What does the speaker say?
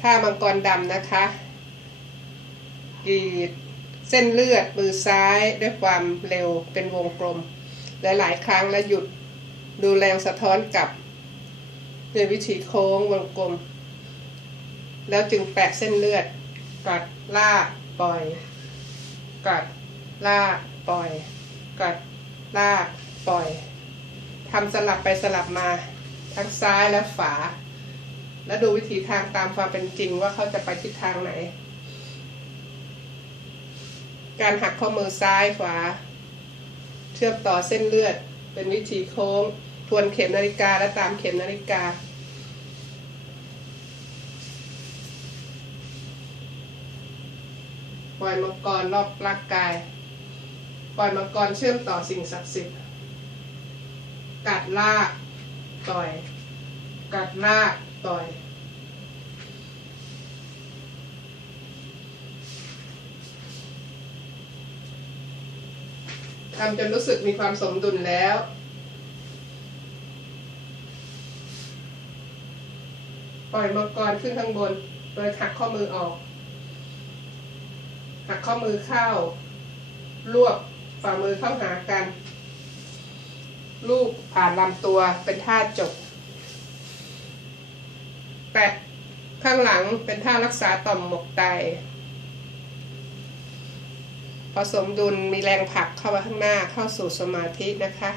ท่ามังกรดำนะคะกรีดเส้นเลือดมือซ้ายด้วยความเร็วเป็นวงกลม หลายๆ ครั้งแล้วหยุดดูแรงสะท้อนกลับในวิถีโค้งวงกลม แล้วจึงแปะเส้นเลือด กัดลากปล่อย กัดลากปล่อย กัดลากปล่อยทำสลับไปสลับมา ทั้งซ้ายและฝา แล้วดูวิถีทางตามความเป็นจริงว่าเขาจะไปทิศทางไหน การหักข้อมือซ้ายขวา เชื่อมต่อเส้นเลือด เป็นวิถีโค้ง ทวนเข็มนาฬิกาและตามเข็มนาฬิกา ปล่อยมังกรรอบร่างกาย ปล่อยมังกรเชื่อมต่อสิ่งศักดิ์สิทธิ์ กัดลากปล่อย กัดลากปล่อยทำจนรู้สึกมีความสมดุลแล้ว ปล่อยมังกรขึ้นข้างบน โดยหักข้อมือออก หักข้อมือเข้า รวบฝ่ามือเข้าหากัน ลูกผ่านลำตัวเป็นท่าจบ แปะข้างหลังเป็นท่ารักษาต่อมหมกไต พอสมดุลมีแรงผลักเข้ามาข้างหน้าเข้าสู่สมาธินะคะ